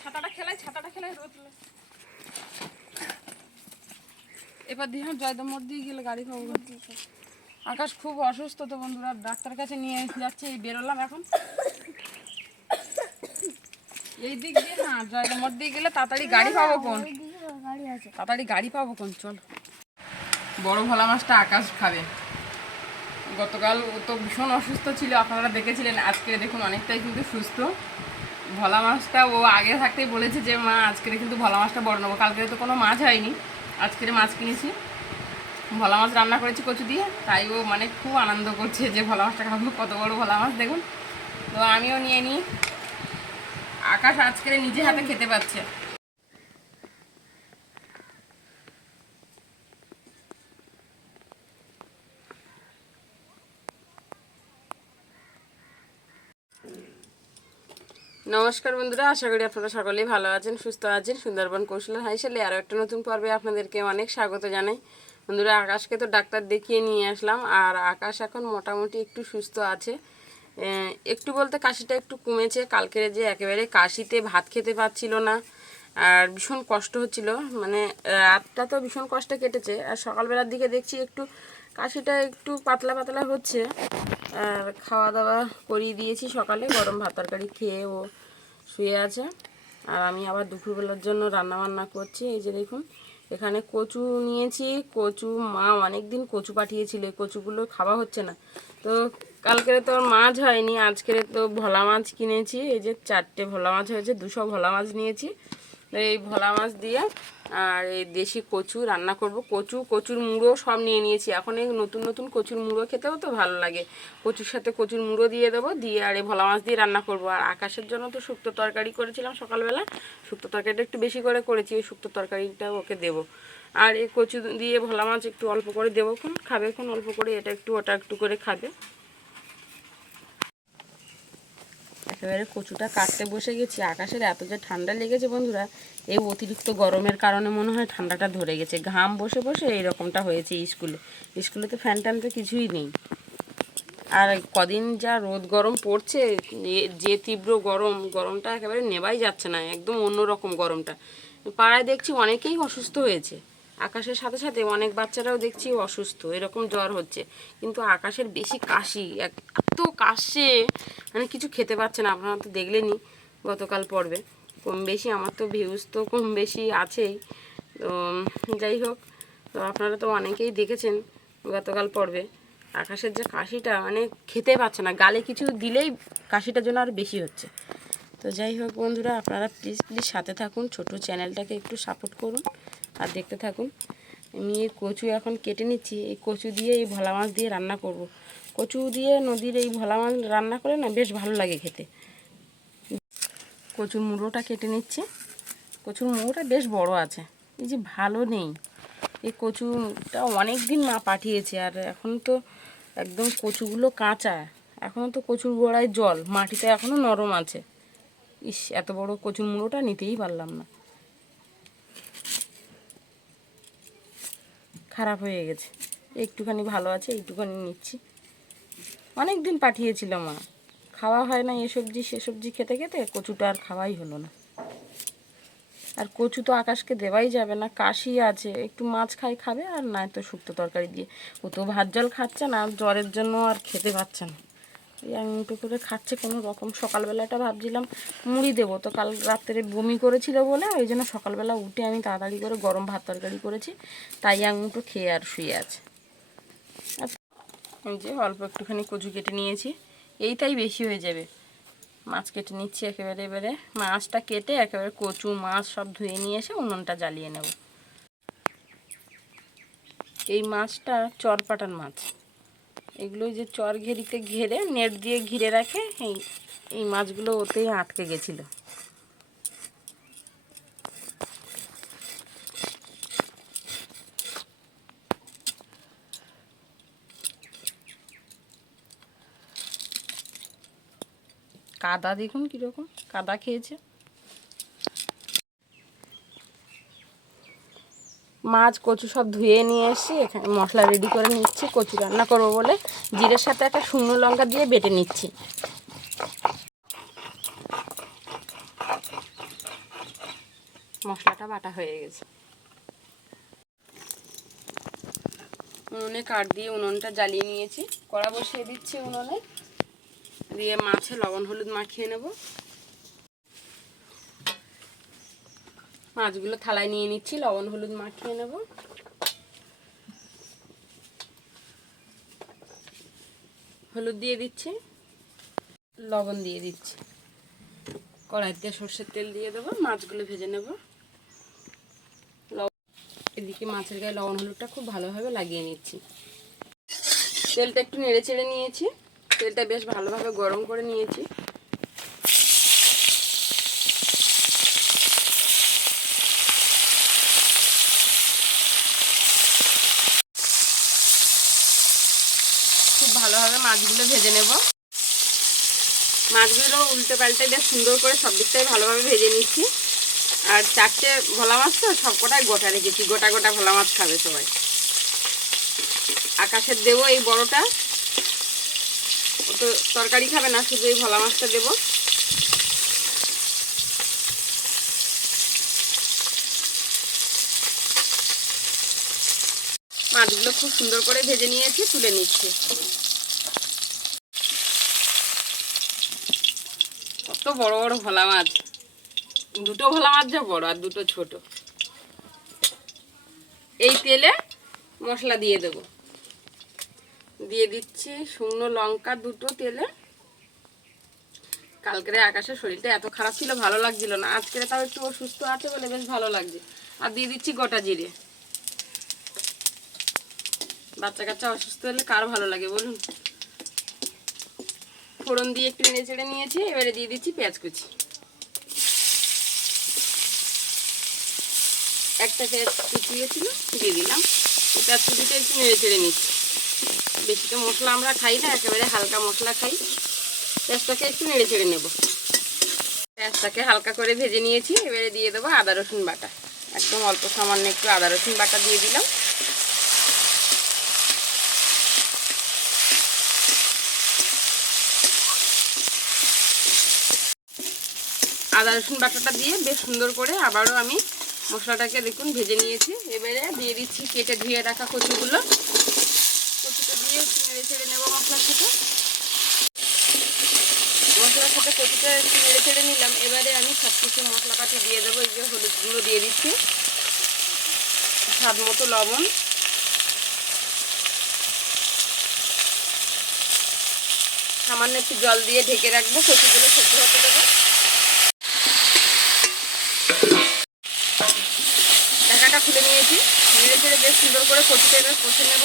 ছাতাটা খেলাই রোদ এবার দিয়ে জয়দেব মোড় দিয়ে গেলে গাড়ি পাবো। আকাশ খুব অসুস্থ তো বন্ধুরা, ডাক্তার কাছে নিয়ে যাচ্ছে। এই বেরোলাম এখন এই দিক দিয়ে না, জয়দেব মোড় দিয়ে গেলে তাড়াতাড়ি গাড়ি পাবো কোন, তাড়াতাড়ি গাড়ি পাবো কোন। চল, বড় ভোলা মাছটা আকাশ খাবে। গতকাল ও তো ভীষণ অসুস্থ ছিল, আপনারা দেখেছিলেন। আজকে দেখুন অনেকটাই কিন্তু সুস্থ। ভোলা মাছটা ও আগে থাকতেই বলেছে যে মা আজকের কিন্তু ভোলা মাছটা বড় নেবো। কালকে তো কোনো মাছ হয়নি, আজকের মাছ কিনেছি, ভোলা মাছ রান্না করেছি কচু দিয়ে। তাই ও মানে খুব আনন্দ করছে যে ভোলা মাছটা খাবো। কত বড় ভোলা মাছ দেখুন। তো আমিও নিয়ে নিই। আকাশ আজকের নিজে হাতে খেতে পাচ্ছে। নমস্কার বন্ধুরা, আশা করি আপনারা সকলেই ভালো আছেন, সুস্থ আছেন। সুন্দরবন কৌশলের হাইশালে আরও একটা নতুন পর্বে আপনাদেরকে অনেক স্বাগত জানাই। বন্ধুরা, আকাশকে তো ডাক্তার দেখিয়ে নিয়ে আসলাম, আর আকাশ এখন মোটামুটি একটু সুস্থ আছে। একটু বলতে কাশিটা একটু কমেছে। কালকের যে একেবারে কাশিতে ভাত খেতে পারছিল না, আর ভীষণ কষ্ট হচ্ছিল, মানে রাতটা তো ভীষণ কষ্টে কেটেছে। আর সকালবেলার দিকে দেখছি একটু কাশিটা একটু পাতলা পাতলা হচ্ছে। আর খাওয়া দাওয়া করিয়ে দিয়েছি সকালে, গরম ভাত তরকারি খেয়ে ও শুয়ে আছে। আর আমি আবার দুপুরবেলার জন্য রান্না বান্না করছি। এই যে দেখুন, এখানে কচু নিয়েছি। কচু মা অনেক দিন কচু পাঠিয়েছিল, এই কচুগুলো খাওয়া হচ্ছে না। তো কালকের তো মাছ হয়নি, আজকের তো ভোলা মাছ কিনেছি। এই যে 4টে ভোলা মাছ হয়েছে, 200 ভোলা মাছ নিয়েছি। এই ভোলা মাছ দিয়ে আর এই দেশি কচু রান্না করব। কচুর মুড়ো সব নিয়ে নিয়েছি। এখন এই নতুন নতুন কচুর মুড়ো খেতেও তো ভালো লাগে। কচুর সাথে কচুর মুড়ো দিয়ে দেবো, দিয়ে আর এই ভোলা মাছ দিয়ে রান্না করব। আর আকাশের জন্য তো শুক্তো তরকারি করেছিলাম সকালবেলা, শুক্তো তরকারিটা একটু বেশি করে করেছি, এই শুক্তো তরকারিটা ওকে দেবো। আর এই কচু দিয়ে ভোলা মাছ একটু অল্প করে দেবো, খাবে অল্প করে, এটা একটু ওটা একটু করে খাবে। একেবারে কচুটা কাটতে বসে গেছি। আকাশের এত যে ঠান্ডা লেগেছে বন্ধুরা, এই অতিরিক্ত গরমের কারণে মনে হয় ঠান্ডাটা ধরে গেছে। ঘাম বসে বসে এইরকমটা হয়েছে। স্কুলে তো ফ্যান ট্যান তো কিছুই নেই। আর কদিন যা রোদ গরম পড়ছে, যে তীব্র গরমটা একেবারে নেবাই যাচ্ছে না, একদম অন্যরকম গরমটা। পাড়ায় দেখছি অনেকেই অসুস্থ হয়েছে। আকাশের সাথে সাথে অনেক বাচ্চারাও দেখছি অসুস্থ, এরকম জ্বর হচ্ছে। কিন্তু আকাশের বেশি কাশি, এত কাশছে, মানে কিছু খেতে পাচ্ছে না। আপনারা তো দেখলেনই গতকাল পর্বে। কম বেশি আমার তো ভিউজ তো কম বেশি আছেই। তো যাই হোক, তো আপনারা তো অনেকেই দেখেছেন গতকাল পর্বে। আকাশের যে কাশিটা, মানে খেতে পাচ্ছে না, গালে কিছু দিলেই কাশিটার জন্য আর বেশি হচ্ছে। তো যাই হোক বন্ধুরা, আপনারা প্লিজ সাথে থাকুন, ছোট চ্যানেলটাকে একটু সাপোর্ট করুন আর দেখতে থাকুন। আমি এই কচু এখন কেটে নিচ্ছি। এই কচু দিয়ে এই ভোলা মাছ দিয়ে রান্না করব। কচু দিয়ে নদীর এই ভোলা মাছ রান্না করে না, বেশ ভালো লাগে খেতে। কচুর মুড়োটা কেটে নিচ্ছি। কচুর মুড়োটা বেশ বড় আছে, এই যে ভালো নেই। এই কচুটা অনেক দিন মা পাঠিয়েছে, আর এখন তো একদম কচুগুলো কাঁচা, এখনও তো কচুর গোড়ায় জল, মাটিতে এখনও নরম আছে। ইস, এত বড় কচুর মুড়োটা নিতেই পারলাম না, খারাপ হয়ে গেছে। একটুখানি ভালো আছে, একটুখানি নিচ্ছি। অনেক দিন পাঠিয়েছিল মা, খাওয়া হয় না এ সবজি সে সবজি খেতে খেতে, কচুটা আর খাওয়াই হলো না। আর কচু তো আকাশকে দেওয়াই যাবে না, কাশি আছে, একটু মাছ খাবে, আর নয় তো শুক্তো তরকারি দিয়ে। ও তো ভাত জল খাচ্ছে না, জ্বরের জন্য আর খেতে পাচ্ছে না, এই এক মুঠো করে খাচ্ছে কোনো রকম। সকালবেলাটা ভাবছিলাম মুড়ি দেবো, তো কাল রাত্রে বমি করেছিল বলে ওই জন্য সকালবেলা উঠে আমি তাড়াতাড়ি করে গরম ভাত তরকারি করেছি, তাই এক মুঠো খেয়ে আর শুয়ে আছে। এই যে অল্প একটুখানি কচু কেটে নিয়েছি, এইটাই বেশি হয়ে যাবে। মাছ কেটে নিচ্ছি একেবারে। এবারে মাছটা কেটে একেবারে কচু মাছ সব ধুয়ে নিয়ে এসে উনুনটা জ্বালিয়ে নেব। এই মাছটা চরপাটার মাছ, এগুলো যে চর ঘেরিতে ঘেরে নেট দিয়ে ঘিরে রাখে, এই মাছগুলো ওতেই আটকে গেছিলো। কাদা দেখুন কীরকম কাদা খেয়েছে। মাছ কচু সব ধুয়ে নিয়ে এসেছি, এখানে মশলা রেডি করে নিচ্ছি। কচু রান্না করবো বলে জিরের সাথে একটা শুকনো লঙ্কা দিয়ে বেটে নিচ্ছি। মশলাটা বাটা হয়ে গেছে। উনুনে কাঠ দিয়ে উনুনটা জ্বালিয়ে নিয়েছি, কড়া বসিয়ে দিচ্ছি উনুনে, দিয়ে মাছে লবণ হলুদ মাখিয়ে নেব। মাছগুলো থালায় নিয়ে নিচ্ছি, লবণ হলুদ মাখিয়ে নেব। হলুদ দিয়ে দিচ্ছি, লবণ দিয়ে দিচ্ছি, কড়াইতে সর্ষের তেল দিয়ে দেবো, মাছগুলো ভেজে নেব। এদিকে মাছের গায়ে লবণ হলুদটা খুব ভালোভাবে লাগিয়ে নিচ্ছি। তেলটা একটু নেড়ে চেড়ে নিয়েছি, তেলটা বেশ ভালোভাবে গরম করে নিয়েছি। খুব ভালোভাবে মাছগুলো ভেজে নেব। মাছগুলো উল্টে পাল্টে বেশ সুন্দর করে সব দিকটাই ভালোভাবে ভেজে নিচ্ছি। আর 4টে ভোলা মাছ তো সবকটাই গোটা রেখেছি, গোটা গোটা ভোলা মাছ খাবে সবাই। আকাশের দেবো এই বড়টা, ও তো তরকারি খাবে না, শুধু এই ভোলা মাছটা দেবো। মাছগুলো খুব সুন্দর করে ভেজে নিয়েছি, তুলে নিচ্ছি। কত বড় বড় ভোলা মাছ, দুটো ভোলা মাছ যা বড় আর দুটো ছোট। এই তেলে মশলা দিয়ে দেব, দিয়ে দিচ্ছি শুকনো লঙ্কা দুটো তেলে। কালকের আকাশের শরীরটা এত খারাপ ছিল, ভালো লাগছিল না, আজকে তাও একটু সুস্থ আছে বলে বেশ ভালো লাগছে। আর দিয়ে দিচ্ছি গোটা জিরে। বাচ্চা কাচ্চা অসুস্থ হলে কার ভালো লাগে বলুন। ফোড়ন দিয়ে একটু নেড়ে চেড়ে নিয়েছি, এবারে দিয়ে দিচ্ছি পেঁয়াজ কুচি। একটা পেঁয়াজ কুচিয়েছিল দিয়ে দিলাম, পেঁয়াজ কুচিটা একটু নেড়ে চেড়ে নিচ্ছি। বেশি তো মশলা আমরা খাই না, একেবারে হালকা মশলা খাই। পেঁয়াজটাকে একটু নেড়ে চেড়ে নেব। পেঁয়াজটাকে হালকা করে ভেজে নিয়েছি, এবারে দিয়ে দেবো আদা রসুন বাটা। একদম অল্প সামান্য একটু আদা রসুন বাটা দিয়ে দিলাম। আদা রসুন বাটাটা দিয়ে বেশ সুন্দর করে আবারও আমি মশলাটাকে দেখুন ভেজে নিয়েছি। এবারে দিয়ে দিচ্ছি কেটে ধুয়ে রাখা কচুগুলো। কচুটা দিয়ে একটু নেড়ে ছেড়ে নেবো মশলার সাথে। মশলার সাথে কচুটা একটু নেড়ে ছেড়ে নিলাম। এবারে আমি সব কিছু মশলাপাতি দিয়ে দেবো। এই যে হলুদ গুঁড়ো দিয়ে দিচ্ছি, স্বাদ মতো লবণ, সামান্য একটু জল দিয়ে ঢেকে রাখবো, কচুগুলো সেদ্ধ হতে দেবো। ঢাকাটা খুলে নিয়েছি, নেড়ে চেড়ে বেশ সুন্দর করে কচুটা এবার কষে নেব।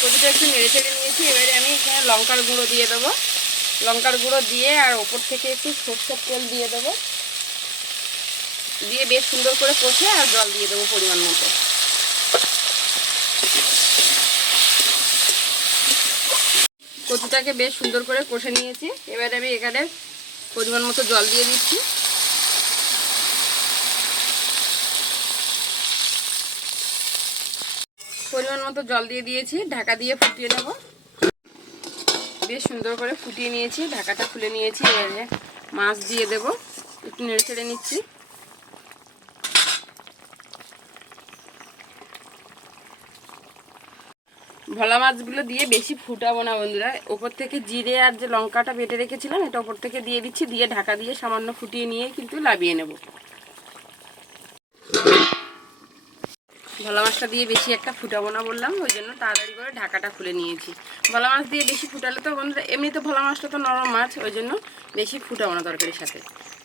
কচুটা একটু নেড়ে চেড়ে নিয়েছি, এবারে আমি এখানে লঙ্কার গুঁড়ো দিয়ে দেবো। লঙ্কার গুঁড়ো দিয়ে আর ওপর থেকে একটু সরষের তেল দিয়ে দেবো, দিয়ে বেশ সুন্দর করে কষে আর জল দিয়ে দেবো পরিমাণ মতো। কচুটাকে বেশ সুন্দর করে কষে নিয়েছি, এবারে আমি এখানে পরিমাণ মতো জল দিয়ে দিচ্ছি। পরিমাণ মতো জল দিয়ে দিয়েছি, ঢাকা দিয়ে ফুটিয়ে নেব। বেশ সুন্দর করে ফুটিয়ে নিয়েছি, ঢাকাটা খুলে নিয়েছি। এবারে মাছ দিয়ে দেব, একটু নেড়ে চেড়ে নিচ্ছি। ভোলা মাছগুলো দিয়ে বেশি ফুটাবো না বন্ধুরা। ওপর থেকে জিরে আর যে লঙ্কাটা বেটে রেখেছিলাম এটা ওপর থেকে দিয়ে দিচ্ছি, দিয়ে ঢাকা দিয়ে সামান্য ফুটিয়ে নিয়ে কিন্তু লাবিয়ে নেব। ভোলা মাছটা দিয়ে বেশি একটা ফুটাবো না বললাম, ওই জন্য তাড়াতাড়ি করে ঢাকাটা খুলে নিয়েছি। ভোলা মাছ দিয়ে বেশি ফুটালে তো বন্ধুরা, এমনিতে ভোলা মাছটা তো নরম মাছ, ওই জন্য বেশি ফুটাবো না তরকারির সাথে।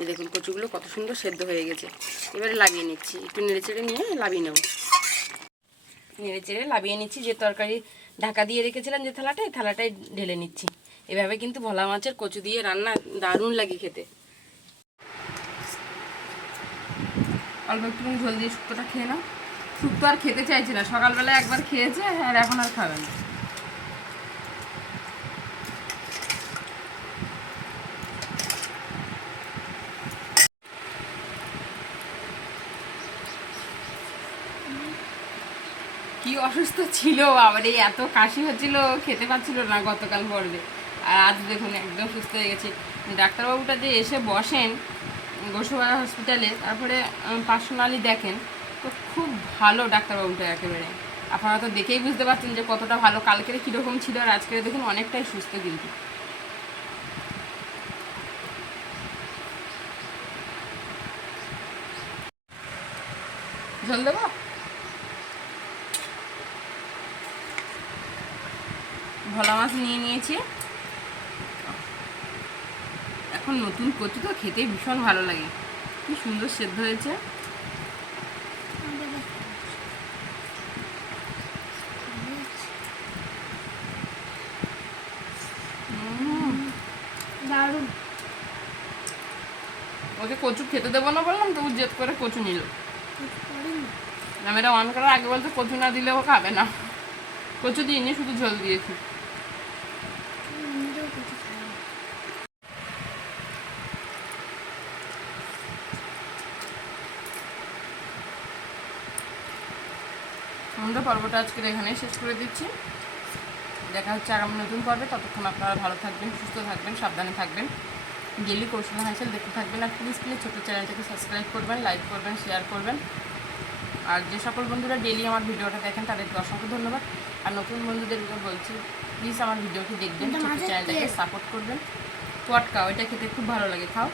এই দেখুন কচুগুলো কত সুন্দর সেদ্ধ হয়ে গেছে। এবারে লাগিয়ে নিচ্ছি, একটু নেড়ে চেড়ে নিয়ে লাবিয়ে নেব। নেড়ে চেড়ে লাবিয়ে নিচ্ছি। যে তরকারি ঢাকা দিয়ে রেখেছিলাম যে থালাটা, এই থালাটাই ঢেলে নিচ্ছি। এভাবে কিন্তু ভোলা মাছের কচু দিয়ে রান্না দারুণ লাগে খেতে। অল্প একটুখানি ঝোল দিয়ে শুক্তোটা খেয়ে নাও। শুক্তো আর খেতে চাইছে না, সকালবেলা একবার খেয়েছে আর এখন আর খাবে না। কি অসুস্থ ছিল আবার, এই এত কাশি হচ্ছিল, খেতে পাচ্ছিল না গতকাল পর্বে। আর আজ দেখুন একদম সুস্থ হয়ে গেছে। ডাক্তারবাবুটা যে এসে বসেন গোসবা হসপিটালে, তারপরে পার্সোনালি দেখেন তো খুব ভালো ডাক্তারবাবুটা একেবারে। আপনারা তো দেখেই বুঝতে পারছেন যে কতটা ভালো। কালকের কীরকম ছিল আর আজকের দেখুন অনেকটাই সুস্থ কিন্তু। জল দেবো? ভোলা মাছ নিয়ে নিয়েছি। এখন নতুন কচু তো খেতে ভীষণ ভালো লাগে, কি সুন্দর সেদ্ধ হয়েছে। দারুণ। ওকে কচু খেতে দেবো না বললাম তো, ও জেদ করে কচু নিল। ক্যামেরা অন করার আগে বলতে কচু না দিলে ও খাবে না। কচু দিইনি, শুধু ঝোল দিয়েছি। আমরা পর্বটা আজকের এখানেই শেষ করে দিচ্ছি। দেখা হচ্ছে আগামী নতুন পর্বে। ততক্ষণ আপনারা ভালো থাকবেন, সুস্থ থাকবেন, সাবধানে থাকবেন। ডেইলি কৌশল হাসিল দেখতে থাকবেন। আর প্লিজ ছোটো চ্যানেলটাকে সাবস্ক্রাইব করবেন, লাইক করবেন, শেয়ার করবেন। আর যে সকল বন্ধুরা ডেইলি আমার ভিডিওটা দেখেন তাদেরকে অসংখ্য ধন্যবাদ। আর নতুন বন্ধুদেরকে বলছি প্লিজ আমার ভিডিওটি দেখবেন, ছোটো চ্যানেলটাকে সাপোর্ট করবেন। পটকা ওইটা খেতে খুব ভালো লাগে, খাও।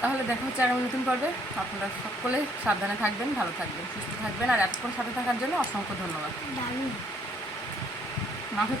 তাহলে দেখা হচ্ছে আগামী নতুন পর্বে। আপনারা সকলে সাবধানে থাকবেন, ভালো থাকবেন, সুস্থ থাকবেন। আর এতক্ষণ সাথে থাকার জন্য অসংখ্য ধন্যবাদ। মাকে